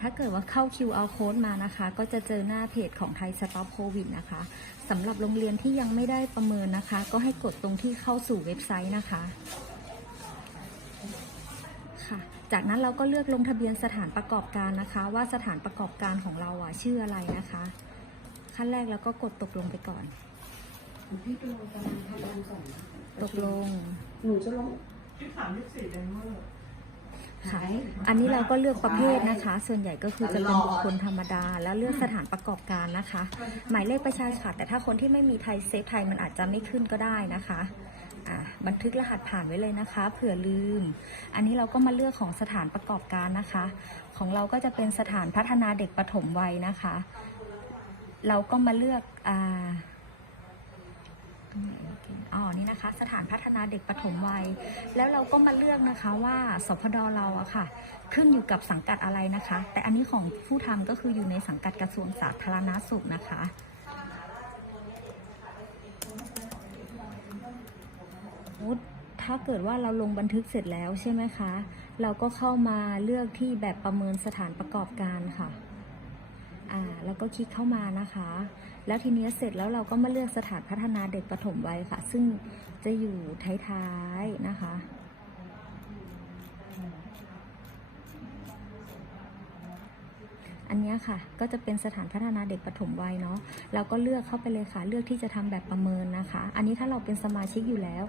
ถ้าเกิดว่าเข้า QR code มานะคะ ก็จะเจอหน้าเพจของไทยสต็อปโควิดนะคะสำหรับโรงเรียนที่ยังไม่ได้ประเมินนะคะ ก็ให้กดตรงที่เข้าสู่เว็บไซต์นะคะค่ะจากนั้นเราก็เลือกลงทะเบียนสถานประกอบการนะคะ ว่าสถานประกอบการของเราอะชื่ออะไรนะคะ ขั้นแรกเราก็กดตกลงไปก่อนพี่ดูกำลังทำงานก่อนนะตกลงหนูจะลงที่สามที่สี่เดนเมอร์ ค่ะ อันนี้เราก็เลือกประเภทนะคะ ส่วนใหญ่ก็คือจะเป็นบุคคลธรรมดา แล้วเลือกสถานประกอบการนะคะ หมายเลขประชาชนแต่ถ้าคนที่ไม่มีไทยเซฟไทยมันอาจจะไม่ขึ้นก็ได้นะคะอะบันทึกรหัสผ่านไว้เลยนะคะ เผื่อลืม อันนี้เราก็มาเลือกของสถานประกอบการนะคะ ของเราก็จะเป็นสถานพัฒนาเด็กปฐมวัยนะคะ เราก็มาเลือกอ่า อ๋อนี่นะคะ สถานพัฒนาเด็กปฐมวัย แล้วเราก็มาเลือกนะคะว่าสพดเราอะค่ะ ขึ้นอยู่กับสังกัดอะไรนะคะ แต่อันนี้ของผู้ทำก็คืออยู่ในสังกัดกระทรวงสาธารณาสุขนะคะมุดถ้าเกิดว่าเราลงบันทึกเสร็จแล้วใช่ไหมคะ เราก็เข้ามาเลือกที่แบบประเมินสถานประกอบการค่ะ อ่าแล้วก็คลิกเข้ามานะคะ แล้วทีนี้เสร็จแล้วเราก็มาเลือกสถานพัฒนาเด็กปฐมวัยค่ะ ซึ่งจะอยู่ท้ายๆนะคะอันนี้ค่ะก็จะเป็นสถานพัฒนาเด็กปฐมวัยเนาะเราก็เลือกเข้าไปเลยค่ะ เลือกที่จะทำแบบประเมินนะคะ อันนี้ถ้าเราเป็นสมาชิกอยู่แล้ว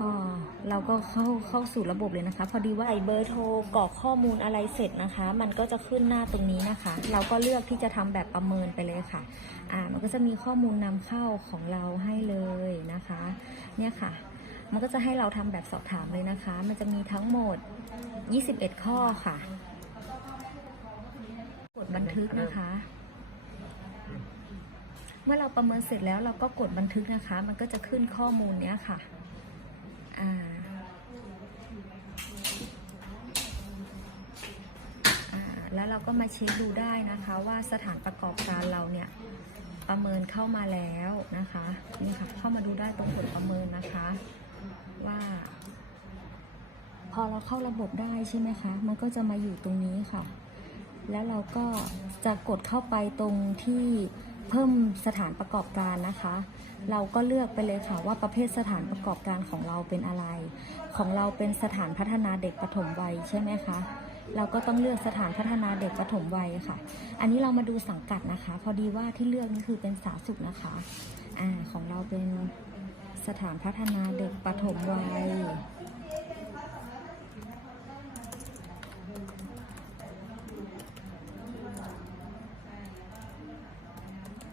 อ่าเราก็เข้าเข้าสู่ระบบเลยนะคะ พอดีว่าไอเบอร์โทรกรอกข้อมูลอะไรเสร็จนะคะ มันก็จะขึ้นหน้าตรงนี้นะคะ เราก็เลือกที่จะทำแบบประเมินไปเลยค่ะ อ่า มันก็จะมีข้อมูลนำเข้าของเราให้เลยนะคะ เนี่ยค่ะ มันก็จะให้เราทำแบบสอบถามเลยนะคะ มันจะมีทั้งหมด 21 ข้อค่ะ กดบันทึกนะคะเมื่อเราประเมินเสร็จแล้วเราก็กดบันทึกนะคะ มันก็จะขึ้นข้อมูลเนี้ยค่ะ อ่าแล้วเราก็มาเช็คดูได้นะคะว่าสถานประกอบการเราเนี่ยประเมินเข้ามาแล้วนะคะนี่ค่ะเข้ามาดูได้ตรงผลประเมินนะคะ ว่า พอเราเข้าระบบได้ใช่ไหมคะ มันก็จะมาอยู่ตรงนี้ค่ะ แล้วเราก็จะกดเข้าไปตรงที่ เพิ่มสถานประกอบการนะคะ เราก็เลือกไปเลยค่ะว่าประเภทสถานประกอบการของเราเป็นอะไร ของเราเป็นสถานพัฒนาเด็กปฐมวัยใช่ไหมคะเราก็ต้องเลือกสถานพัฒนาเด็กปฐมวัยค่ะ อันนี้เรามาดูสังกัดนะคะ พอดีว่าที่เลือกนี่คือเป็นสาธารณสุขนะคะอ่าของเราเป็นสถานพัฒนาเด็กปฐมวัย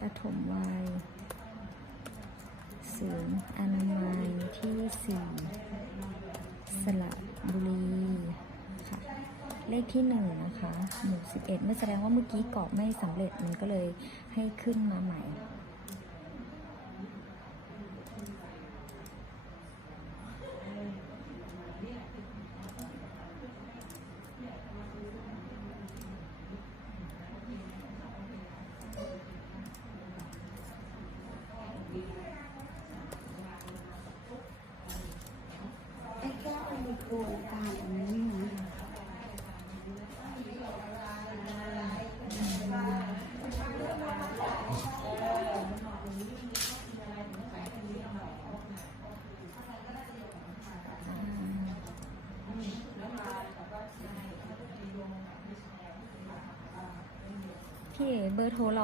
ปฐมวัยศูนย์อนามัยที่สี่สระบุรีค่ะ เลขที่หนึ่งนะคะ หมู่สิบเอ็ดไม่แสดงว่าเมื่อกี้กรอบไม่สำเร็จมันก็เลยให้ขึ้นมาใหม่ ก้วมันมีโครงการอันนี้พี่เอเบอร์โทรเรา